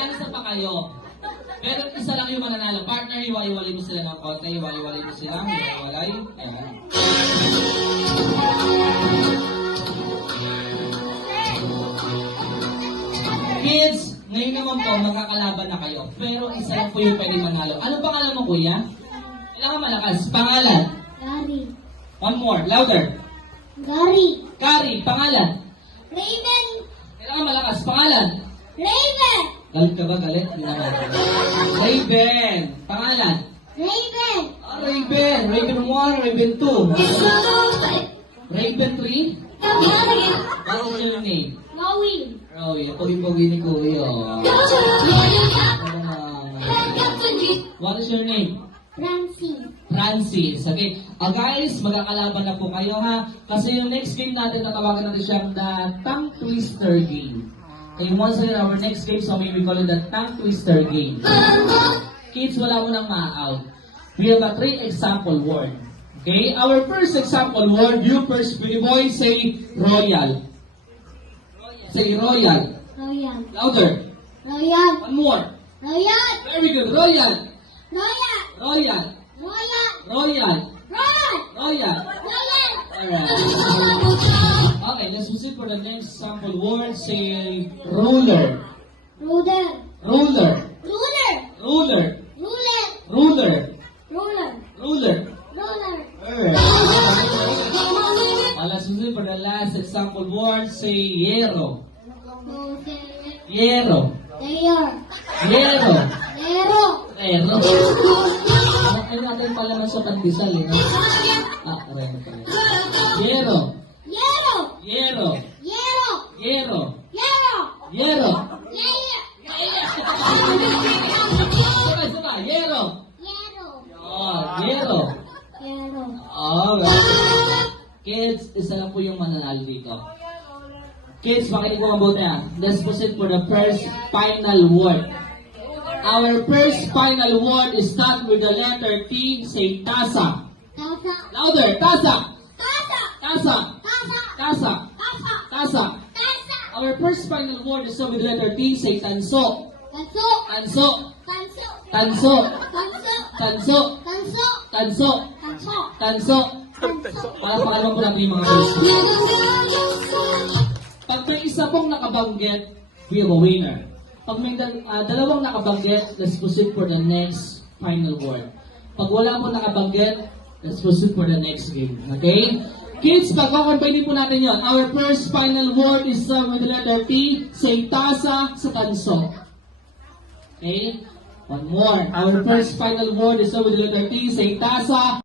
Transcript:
chance pa kayo. Pero isa lang yung mananalo. Partner, iwalay mo sila ng konti. Iwalay mo sila. Iwalay. Ayan. Kids, ngayon naman po, magkakalaban na kayo. Pero isa lang po yung pwedeng manalo. Ano pangalan mo, kuya? Kailangan malakas. Pangalan? Gary. One more. Louder. Gary. Kari. Pangalan? Raven. Kailangan malakas. Pangalan? Raven. Galit ka ba? Galit? Hindi naman. Raven. Pangalan? Raven. Raven. Raven 1, Raven 2. Raven 3? What's your name? Maui. Roy, pogi-pogi ni Kuya. What is your name? Francie. Francis. Okay. Guys, magkakalaban na po kayo ha. Kasi yung next game natin, natawagan natin siya the tongue twister game. Okay, once in our next game, so maybe we call it the tongue twister game. Kids, wala mo nang ma-out. We have a 3 example word. Okay, our first example word, you first, pretty boy, say royal. Say royal. Royal. Louder. Royal. One more. Royal. Very good. Royal. Royal. Royal. Royal. Royal. Royal. Royal. Royal. Alright. Okay, let's proceed for the next sample word. Say ruler. Ruler. Ruler. Ruler. Ruler. Ruler. Ruler. Ruler. Ruler. Ruler. Alright. Let's proceed for the last example word. Say yero. Yero. Layer. Yero. Lero. Yero. Ay natin pala man sa pandesal eh. Aray na pala. Yero. Yero. Yero. Yero. Yero. Yero. Yero. Layer. Saka. Yero. Yero. Oh, yero. Yero. Alright. Kids, isa lang po yung mananalo dito. Kids, makinig ko mabuti ha. Let's proceed for the first final word. Our first final word is start with the letter T. Say tasa. Tasa. Louder. Tasa. Tasa. Tasa. Tasa. Tasa. Tasa. Tasa. Tasa. Our first final word is start with the letter T. Say tanso. Tanso. Tanso. Tanso. Tanso. Tanso. Tanso. Tanso. Tanso. Tanso. Tanso. Para pakalaman po natin yung mga words. Pag may isa pong nakabanggit, we have a winner. Pag may dalawang nakabanggit, let's proceed for the next final word. Pag wala pong nakabanggit, let's proceed for the next game. Okay? Kids, pagkakombine po natin yon. Our first final word is with the letter T. Say tasa sa tanso. Okay? One more. Our first final word is with the letter T. Say tasa.